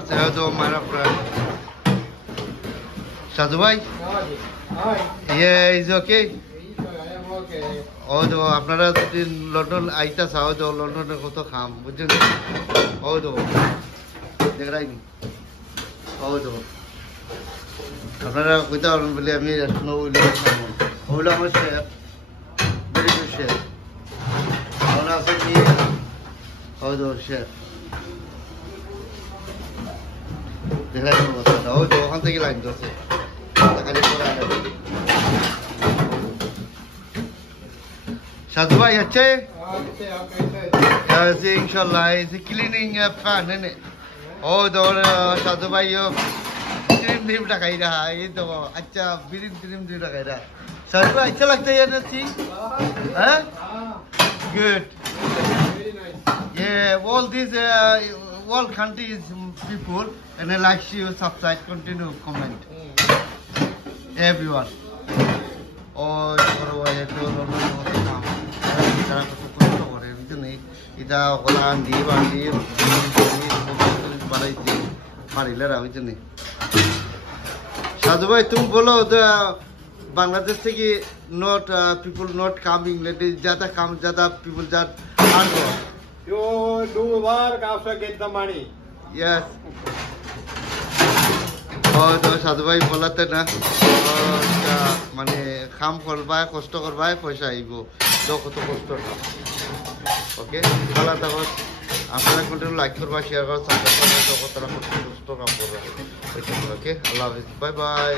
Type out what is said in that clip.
say hello, my friend. Sadhu bhai? Yeah, is okay? হয়তো আপনারা যদি লন্ডন আইতা চাও তো লন্ডনে কত খাম বুঝছেন হয়তো দেখরাইনি হয়তো আপনারা কইতে পারবেন বলে আমি রেস্টুরেন্ট ওইগুলো আমার শেয়ার ভেরি গুড শেয়ার আমরা আছে কি হয়তো শেয়ার দেখরাইনি কথাটা হয়তো ওখান থেকে লাইন ধরছে খালি করে Sadhu bhai, अच्छे? ऐसे इंशाल्लाह ऐसे क्लीनिंग फैन है ने और साधु भाई यो क्रीम ड्रीम लगाई रहा ये तो अच्छा क्रीम ड्रीम लगाई रहा साधु भाई अच्छा लगता है ये ना थी हाँ good yeah all these all countries people and I like you subscribe continue comment everyone oh যারা কত কষ্ট করে বুঝছেন এটা ওলা দিয়ে বানিয়ে বানাইছে পারিলেরা বুঝছেন সাধু ভাই তুমি বলো বাংলাদেশ থেকে নট পিপল নট কামিং ज्यादा काम ज्यादा people that earn you do work after get the money yes তো সাধু ভাই বলাতে না মানে কাম করবা কষ্ট করবা পয়সা আইব কত কষ্ট ওকে ভালো থাকো আপনারা কন্টিনিউ লাইক করবা শেয়ার করবা সাবস্ক্রাইব করবা কতটা কষ্ট কাম করবা ওকে আল্লাহ হাফেজ বাই বাই